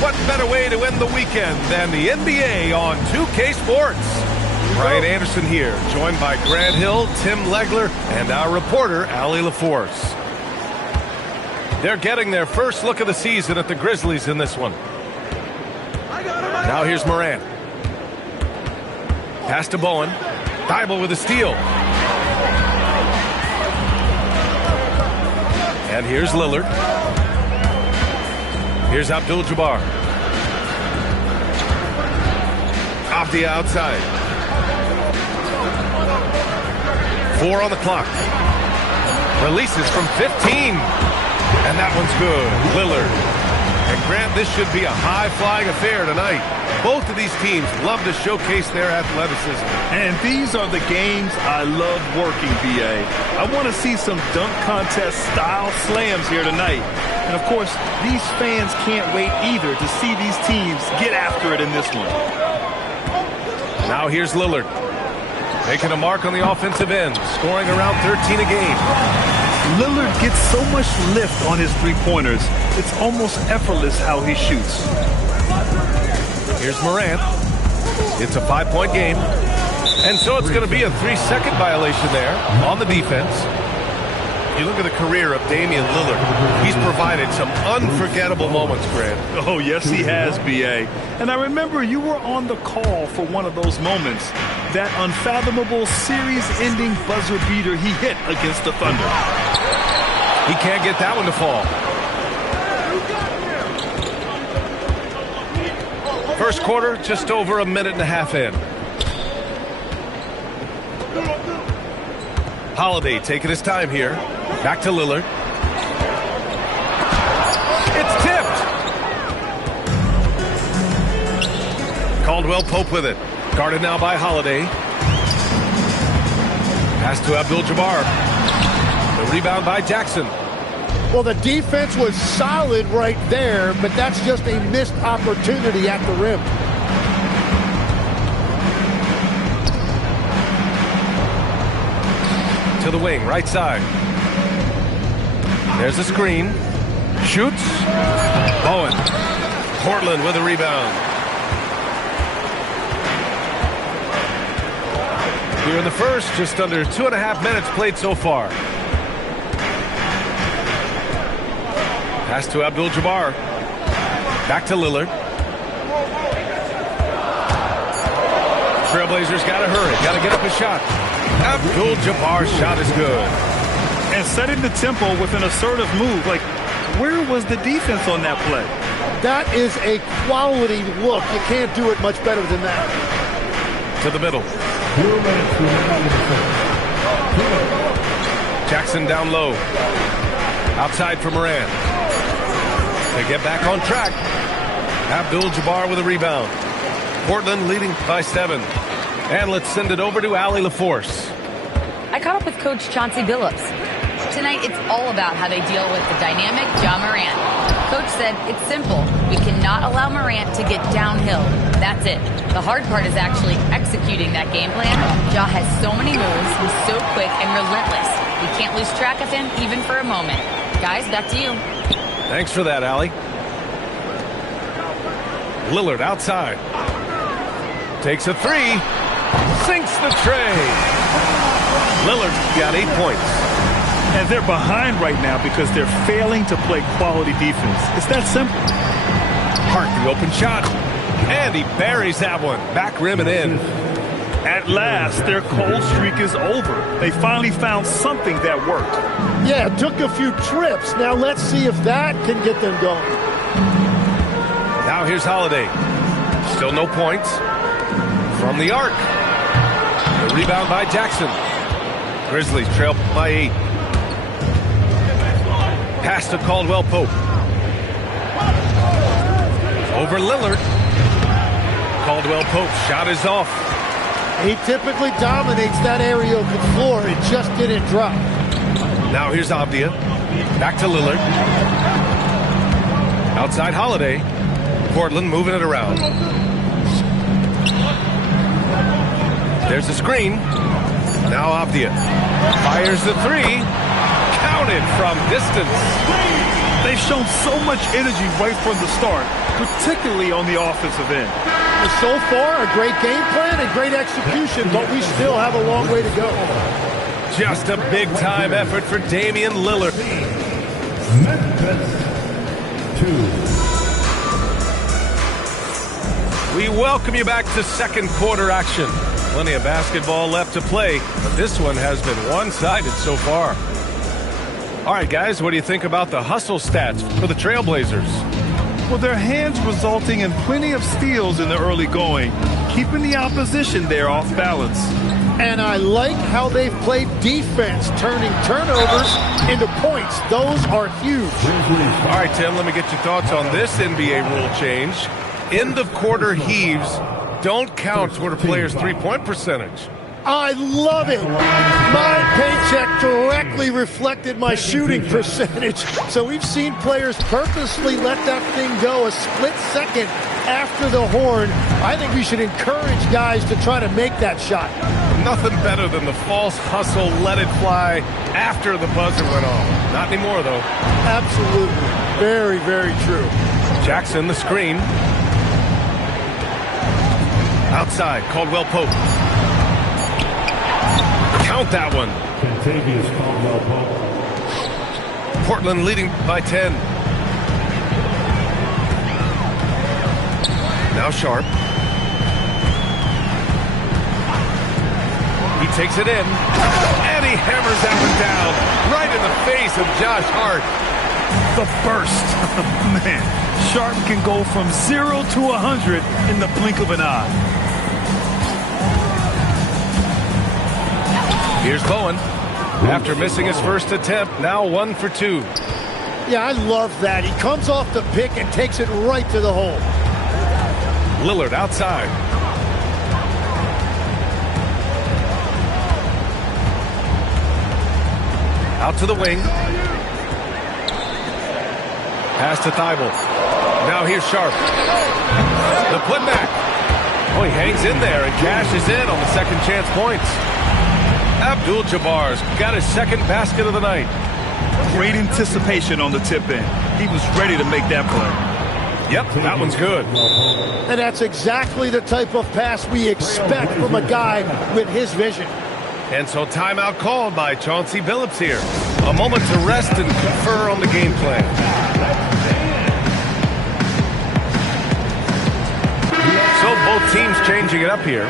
What better way to end the weekend than the NBA on 2K Sports? Brian Anderson here, joined by Grant Hill, Tim Legler, and our reporter, Allie LaForce. They're getting their first look of the season at the Grizzlies in this one. Now here's Morant. Pass to Bowen. Thibault with a steal. And here's Lillard. Here's Abdul-Jabbar. Off the outside. 4 on the clock. Releases from 15. And that one's good. Lillard. And Grant, this should be a high-flying affair tonight. Both of these teams love to showcase their athleticism. And these are the games I love working, B.A. I want to see some dunk contest-style slams here tonight. And, of course, these fans can't wait either to see these teams get after it in this one. Now here's Lillard. Making a mark on the offensive end, scoring around 13 a game. Lillard gets so much lift on his three-pointers, it's almost effortless how he shoots. Here's Morant. It's a 5-point game. And so it's going to be a 3-second violation there on the defense. You look at the career of Damian Lillard. He's provided some unforgettable moments, Grant. Oh, yes, he has, B.A. And I remember you were on the call for one of those moments. That unfathomable series-ending buzzer beater he hit against the Thunder. He can't get that one to fall. First quarter, just over a minute and a half in. Holiday taking his time here. Back to Lillard. It's tipped. Caldwell Pope with it. Guarded now by Holiday. Pass to Abdul-Jabbar. The rebound by Jackson. Well, the defense was solid right there, but that's just a missed opportunity at the rim. To the wing, right side. There's a screen. Shoots. Bowen. Portland with a rebound. Here in the first, just under 2.5 minutes played so far. Pass to Abdul-Jabbar. Back to Lillard. Trailblazers got to hurry. Got to get up a shot. Abdul-Jabbar's shot is good. And setting the tempo with an assertive move. Like, where was the defense on that play? That is a quality look. You can't do it much better than that. To the middle. Jackson down low. Outside for Morant. To get back on track. Abdul-Jabbar with a rebound. Portland leading by 7. And let's send it over to Allie LaForce. I caught up with Coach Chauncey Billups. Tonight, it's all about how they deal with the dynamic Ja Morant. Coach said it's simple. We cannot allow Morant to get downhill. That's it. The hard part is actually executing that game plan. Ja has so many moves. He's so quick and relentless. We can't lose track of him even for a moment. Guys, back to you. Thanks for that, Allie. Lillard outside. Takes a 3. Sinks the tray. Lillard got 8 points. And they're behind right now because they're failing to play quality defense. It's that simple. Hart, the open shot. And he buries that one. Back rim and in. At last, their cold streak is over. They finally found something that worked. Yeah, it took a few trips. Now let's see if that can get them going. Now here's Holiday. Still no points. From the arc. The rebound by Jackson. Grizzlies trail by 8. Pass to Caldwell Pope. Over Lillard. Caldwell Pope shot is off. He typically dominates that aerial floor. It just didn't drop. Now here's Avdia. Back to Lillard. Outside Holiday. Portland moving it around. There's a screen. Now Avdia fires the 3. Counted from distance. They've shown so much energy right from the start. particularly on the offensive end. So far, a great game plan and great execution, but we still have a long way to go. Just a big-time effort for Damian Lillard. We welcome you back to second quarter action. Plenty of basketball left to play, but this one has been one-sided so far. All right, guys, what do you think about the hustle stats for the Trailblazers? Well, their hands resulting in plenty of steals in the early going, keeping the opposition there off balance. And I like how they've played defense, turning turnovers into points. Those are huge. All right, Tim, let me get your thoughts on this NBA rule change. End of quarter heaves don't count toward a player's three-point percentage. I love it. My paycheck directly reflected my shooting percentage. So we've seen players purposely let that thing go a split second after the horn. I think we should encourage guys to try to make that shot. Nothing better than the false hustle, let it fly after the buzzer went off. Not anymore, though. Absolutely. Very, very true. Jackson, the screen. Outside, Caldwell Pope. Count that one. Portland leading by 10. Now Sharp. He takes it in, and he hammers that one down right in the face of Josh Hart. The burst. Man, Sharp can go from 0 to 100 in the blink of an eye. Here's Bowen. After missing his first attempt, now 1 for 2. Yeah, I love that. He comes off the pick and takes it right to the hole. Lillard outside. Out to the wing. Pass to Thibault. Now here's Sharp. The putback. Oh, he hangs in there and cashes in on the second chance points. Abdul-Jabbar's got his second basket of the night. Great anticipation on the tip in. He was ready to make that play. Yep, that one's good. And that's exactly the type of pass we expect from a guy with his vision. And so timeout called by Chauncey Billups here. A moment to rest and confer on the game plan. So both teams changing it up here.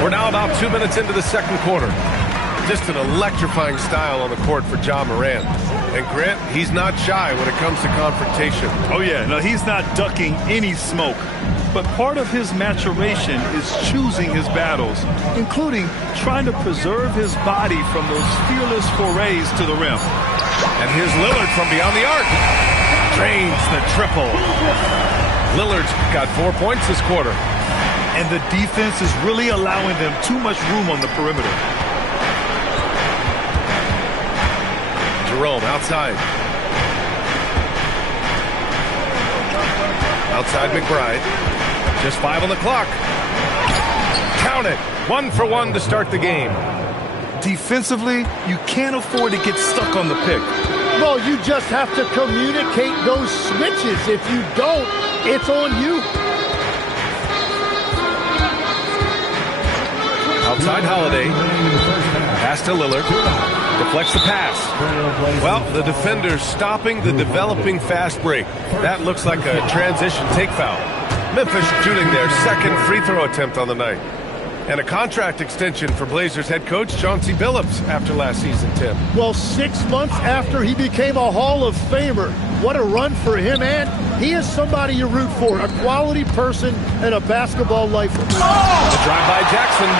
We're now about 2 minutes into the second quarter. Just an electrifying style on the court for Ja Morant. And Grant, he's not shy when it comes to confrontation. Oh yeah, no, he's not ducking any smoke. But part of his maturation is choosing his battles, including trying to preserve his body from those fearless forays to the rim. And here's Lillard from beyond the arc. Drains the triple. Lillard's got 4 points this quarter. And the defense is really allowing them too much room on the perimeter. Jerome outside. Outside McBride. Just 5 on the clock. Count it. 1 for 1 to start the game. Defensively, you can't afford to get stuck on the pick. Well, you just have to communicate those switches. If you don't, it's on you. Outside Holiday. Pass to Lillard. Deflects the pass. Well, the defender's stopping the developing fast break. That looks like a transition take foul. Memphis shooting their second free throw attempt on the night. And a contract extension for Blazers head coach Chauncey Billups after last season, Tim. Well, 6 months after he became a Hall of Famer. What a run for him, and he is somebody you root for, a quality person and a basketball lifer. The drive by Jackson.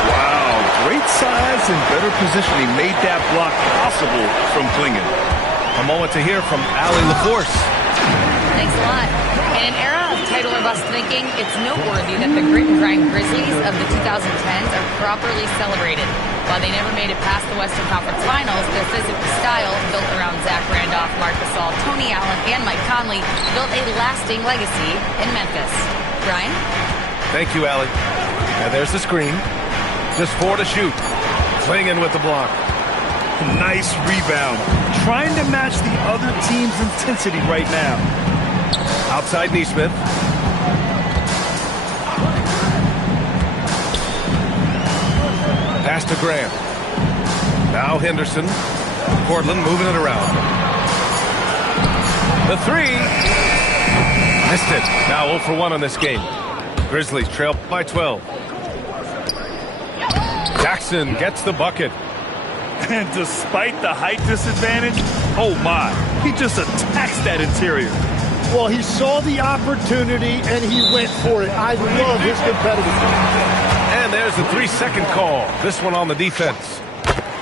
Wow, great size and better positioning made that block possible from Klingon. A moment to hear from Allie LaForce. Thanks a lot. In an era of title or bust thinking, it's noteworthy that the grit and grind Grizzlies of the 2010s are properly celebrated. While they never made it past the Western Conference Finals, their physical style, built around Zach Randolph, Marc Gasol, Tony Allen, and Mike Conley, built a lasting legacy in Memphis. Brian? Thank you, Allie. And there's the screen. Just 4 to shoot. Klingon with the block. Nice rebound. trying to match the other team's intensity right now. Outside Neesmith. Pass to Grant. Now Henderson. Portland moving it around. The three. Missed it. Now 0 for 1 on this game. Grizzlies trail by 12. Jackson gets the bucket. And despite the height disadvantage, oh my, he just attacks that interior. Well, he saw the opportunity and he went for it. I love his competitiveness. And there's the 3-second call. This one on the defense.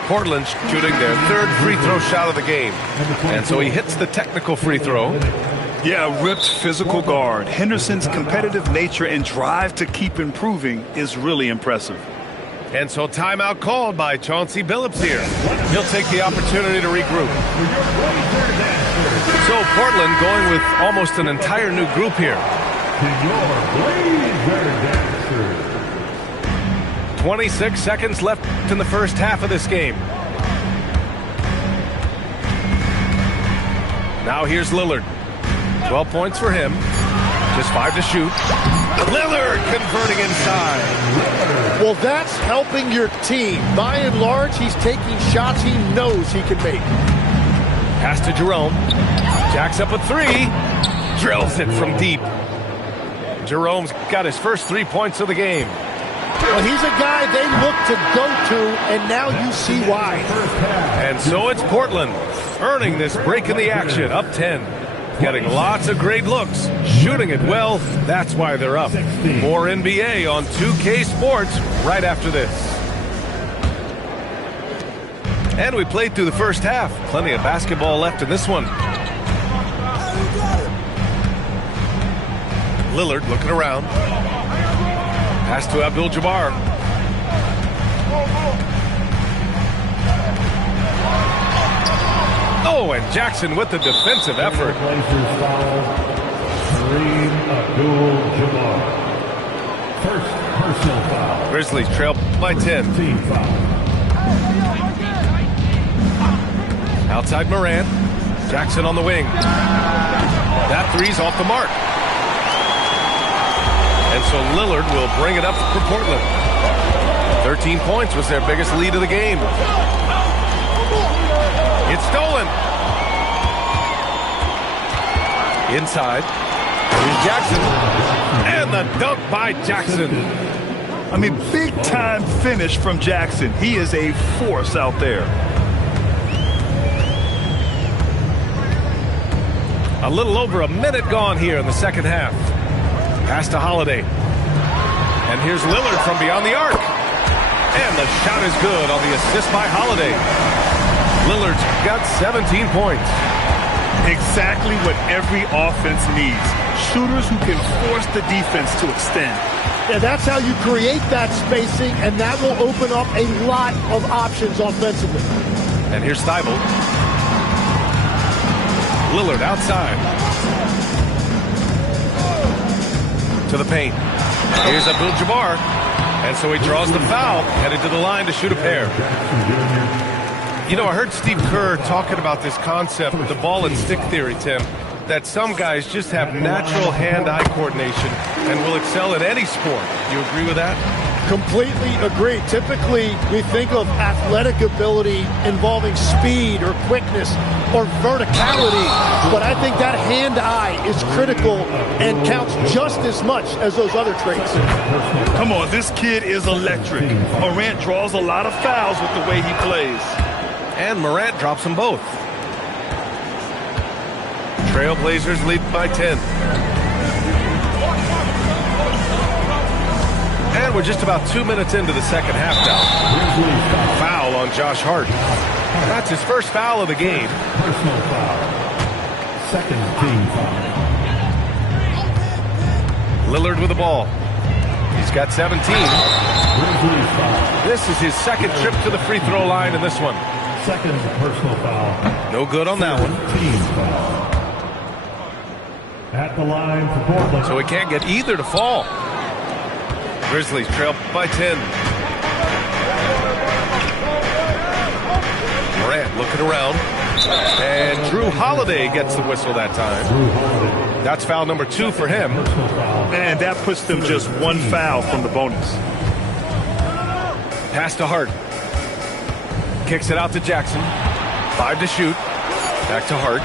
Portland shooting their 3rd free throw shot of the game. And so he hits the technical free throw. Yeah, ripped physical guard. Henderson's competitive nature and drive to keep improving is really impressive. And so timeout called by Chauncey Billups here. He'll take the opportunity to regroup. So Portland going with almost an entire new group here. 26 seconds left in the first half of this game. Now here's Lillard. 12 points for him. Just 5 to shoot. Lillard converting inside. Well, that's helping your team. By and large, he's taking shots he knows he can make. Pass to Jerome. Jacks up a 3. Drills it from deep. Jerome's got his first 3 points of the game. Well, he's a guy they look to go to, and now you see why. And so it's Portland earning this break in the action, up 10. Getting lots of great looks, shooting it well. That's why they're up. More NBA on 2K Sports right after this. And we played through the first half. Plenty of basketball left in this one. Lillard looking around. Pass to Abdul-Jabbar. Oh, and Jackson with the defensive effort. First personal foul. Grizzlies trail by 10. Team foul. Outside Morant. Jackson on the wing. That three's off the mark. And so Lillard will bring it up for Portland. 13 points was their biggest lead of the game. It's stolen. Inside. Here's Jackson. And the dunk by Jackson. I mean, big-time finish from Jackson. He is a force out there. A little over a minute gone here in the second half. Pass to Holiday. And here's Lillard from beyond the arc. And the shot is good on the assist by Holiday. Lillard's got 17 points. Exactly what every offense needs. Shooters who can force the defense to extend. Yeah, that's how you create that spacing, and that will open up a lot of options offensively. And here's Thibault. Lillard outside. To the paint. Here's Abdul-Jabbar. And so he draws the foul, headed to the line to shoot a pair. You know, I heard Steve Kerr talking about this concept, the ball and stick theory, Tim, that some guys just have natural hand-eye coordination and will excel at any sport. You agree with that? Completely agree. Typically, we think of athletic ability involving speed or quickness or verticality, but I think that hand-eye is critical and counts just as much as those other traits. Come on, this kid is electric. Morant draws a lot of fouls with the way he plays. And Morant drops them both. Trailblazers lead by 10. And we're just about 2 minutes into the second half now. Foul on Josh Hart. That's his first foul of the game. Personal foul. Second team foul. Lillard with the ball. He's got 17. This is his second trip to the free throw line in this one. Second personal foul. No good on that one. Team foul. At the line for Portland. So he can't get either to fall. Grizzlies trail by 10. Morant looking around. And Drew Holiday gets the whistle that time. That's foul number 2 for him. And that puts them just 1 foul from the bonus. Pass to Hart. Kicks it out to Jackson. 5 to shoot. Back to Hart.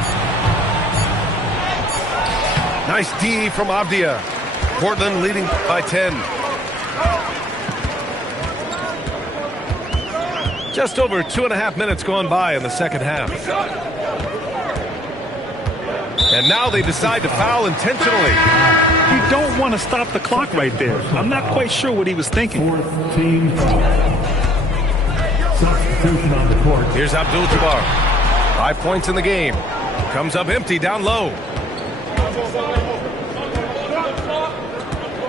Nice D from Avdia. Portland leading by 10. Just over 2.5 minutes gone by in the second half. And now they decide to foul intentionally. You don't want to stop the clock right there. I'm not quite sure what he was thinking. Fourth team foul. Substitution on the court. Here's Abdul-Jabbar. 5 points in the game. Comes up empty down low.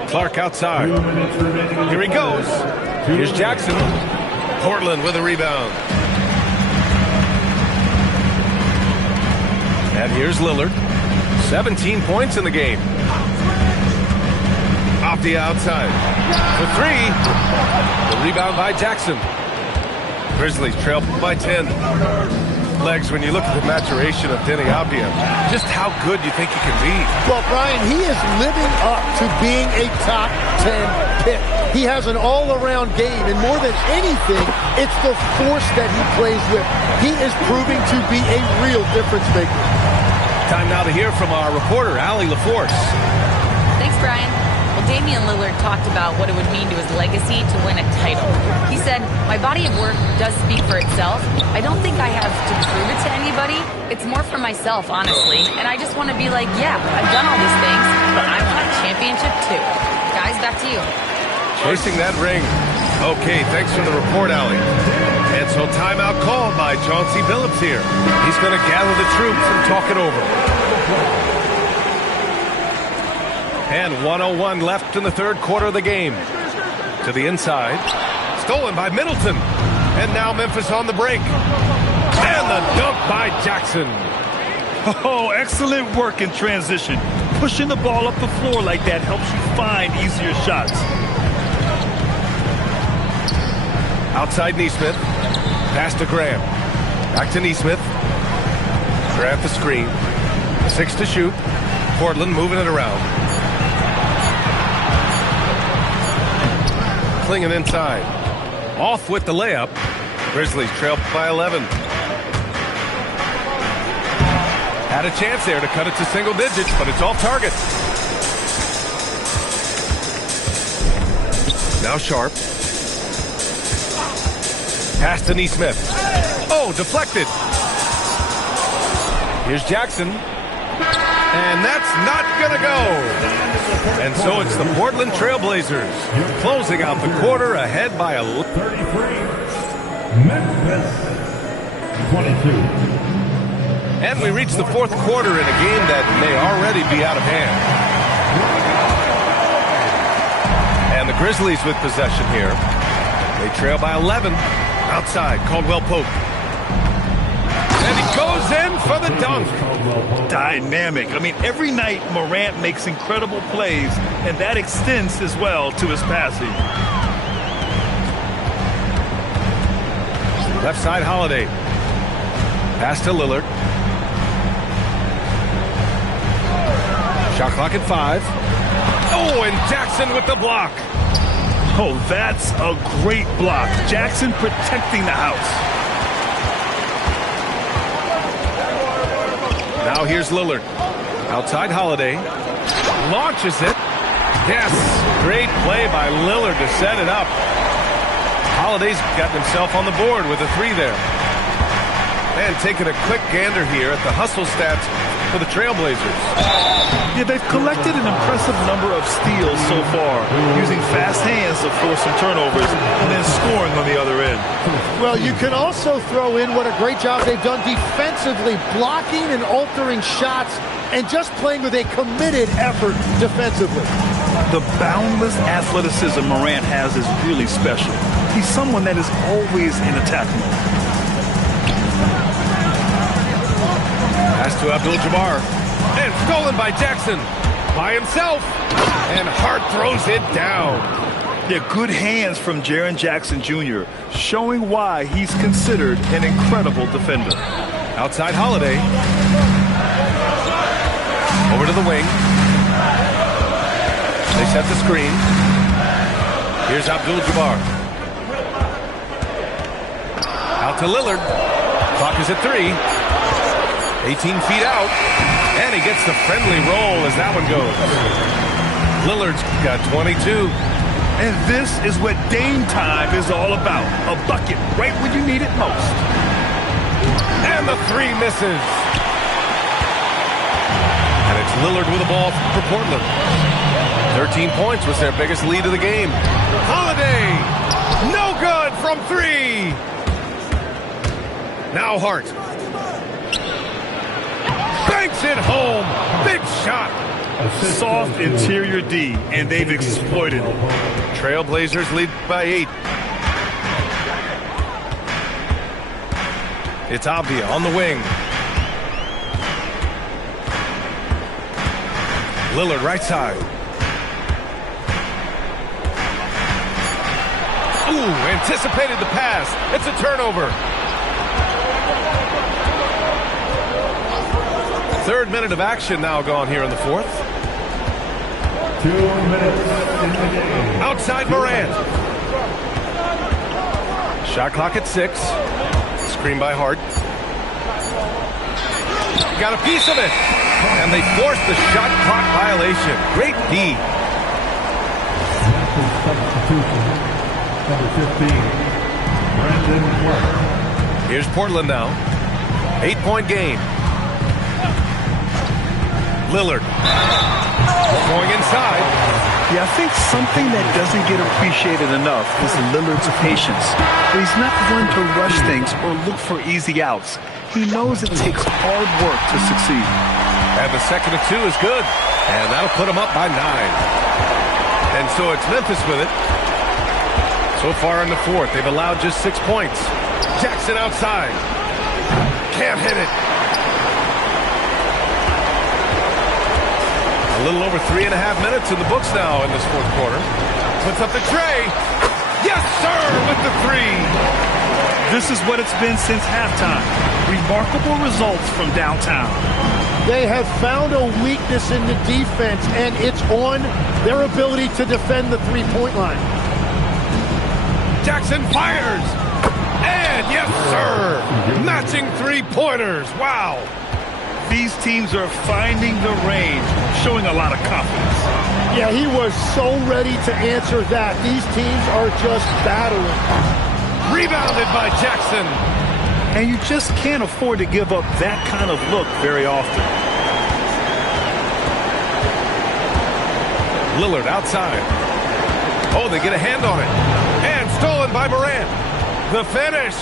Clark outside. Here he goes. Here's Jackson. Portland with a rebound. And here's Lillard. 17 points in the game. Off the outside. For 3. The rebound by Jackson. Grizzlies trail by 10. Legs, when you look at the maturation of Denny Avdia, just how good you think he can be. Well, Brian, he is living up to being a top 10 pick. He has an all-around game, and more than anything, it's the force that he plays with. He is proving to be a real difference maker. Time now to hear from our reporter, Allie LaForce. Thanks, Brian. Well, Damian Lillard talked about what it would mean to his legacy to win a title. He said, "My body of work does speak for itself. I don't think I have to prove it to anybody. It's more for myself, honestly. And I just want to be like, yeah, I've done all these things, but I want a championship too." Guys, back to you. Chasing that ring. Okay, thanks for the report, Allie. And so timeout called by Chauncey Billups here. He's going to gather the troops and talk it over. And 1:01 left in the third quarter of the game. To the inside. Stolen by Middleton. And now Memphis on the break. And the dunk by Jackson. Oh, excellent work in transition. Pushing the ball up the floor like that helps you find easier shots. Outside Neesmith. Pass to Graham. Back to Neesmith. Grant the screen. 6 to shoot. Portland moving it around. Klingen inside. Off with the layup. Grizzlies trail by 11. Had a chance there to cut it to single digits, but it's off target. Now Sharp. Pass to Neesmith. Oh, deflected. Here's Jackson. And that's not going to go. And so it's the Portland Trailblazers closing out the quarter ahead by 33. Memphis 22. And we reach the fourth quarter in a game that may already be out of hand. And the Grizzlies with possession here. They trail by 11. Outside, Caldwell Pope. And he goes in for the dunk. Dynamic. I mean, every night Morant makes incredible plays, and that extends as well to his passing. Left side, Holiday. Pass to Lillard. Shot clock at 5. Oh, and Jackson with the block. Oh, that's a great block. Jackson protecting the house. Now here's Lillard. Outside Holiday. Launches it. Yes, great play by Lillard to set it up. Holiday's gotten himself on the board with a 3 there. And taking a quick gander here at the hustle stats for the Trailblazers. Yeah, they've collected an impressive number of steals so far, using fast hands to force some turnovers and then scoring on the other end. Well, you can also throw in what a great job they've done defensively, blocking and altering shots and just playing with a committed effort defensively. The boundless athleticism Morant has is really special. He's someone that is always in attack mode. Pass to Abdul-Jabbar. And stolen by Jackson. By himself. And Hart throws it down. Yeah, good hands from Jaren Jackson Jr., showing why he's considered an incredible defender. Outside Holiday. Over to the wing. They set the screen. Here's Abdul-Jabbar. Out to Lillard. Clock is at 3. 18 feet out. And he gets the friendly roll as that one goes. Lillard's got 22. And this is what Dame time is all about. A bucket right when you need it most. And the 3 misses. And it's Lillard with the ball for Portland. 13 points was their biggest lead of the game. Holiday! No good from 3! Now Hart. Banks it home! Big shot! Soft interior D, and they've exploited it. Trailblazers lead by 8. It's Avdia on the wing. Lillard right side. Ooh, anticipated the pass. It's a turnover. Third minute of action now gone here in the fourth. 2 minutes in the game. Outside Morant. Shot clock at 6. Screen by Hart. Got a piece of it. And they forced the shot clock violation. Great D. Substitution. Number 15. Brandon Clark. Here's Portland now. 8-point game. Lillard. Going inside. Yeah, I think something that doesn't get appreciated enough is Lillard's patience. He's not one to rush things or look for easy outs. He knows it takes hard work to succeed. And the second of 2 is good. And that'll put them up by 9. And so it's Memphis with it. So far in the fourth, they've allowed just 6 points. Jackson outside. Can't hit it. A little over 3.5 minutes in the books now in this fourth quarter. Puts up the tray. Yes, sir, with the 3. This is what it's been since halftime. Remarkable results from downtown. They have found a weakness in the defense, and it's on their ability to defend the three-point line. Jackson fires. And yes, sir. Matching 3-pointers. Wow. These teams are finding the range, showing a lot of confidence. Yeah, he was so ready to answer that. These teams are just battling. Rebounded by Jackson. And you just can't afford to give up that kind of look very often. Lillard outside. Oh, they get a hand on it. And stolen by Morant. The finish.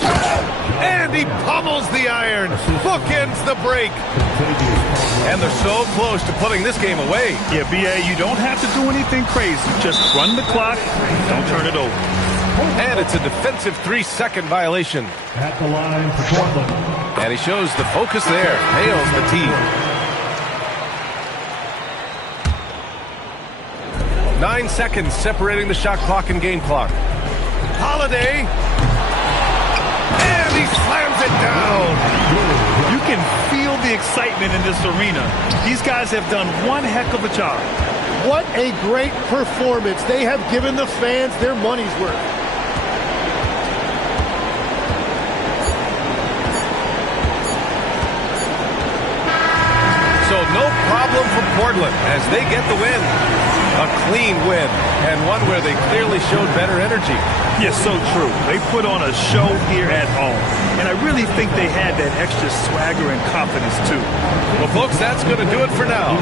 And he pummels the iron. Bookends the break. And they're so close to putting this game away. Yeah, B.A., you don't have to do anything crazy. Just run the clock. Don't turn it over. And it's a defensive 3-second violation. At the line for Portland. And he shows the focus there. Nails the tee. 9 seconds separating the shot clock and game clock. Holiday. And he slams it down. You can feel the excitement in this arena. These guys have done one heck of a job. What a great performance. They have given the fans their money's worth. So no problem for Portland as they get the win. A clean win, and one where they clearly showed better energy. Yes, so true. They put on a show here at home, and I really think they had that extra swagger and confidence, too. Well, folks, that's going to do it for now.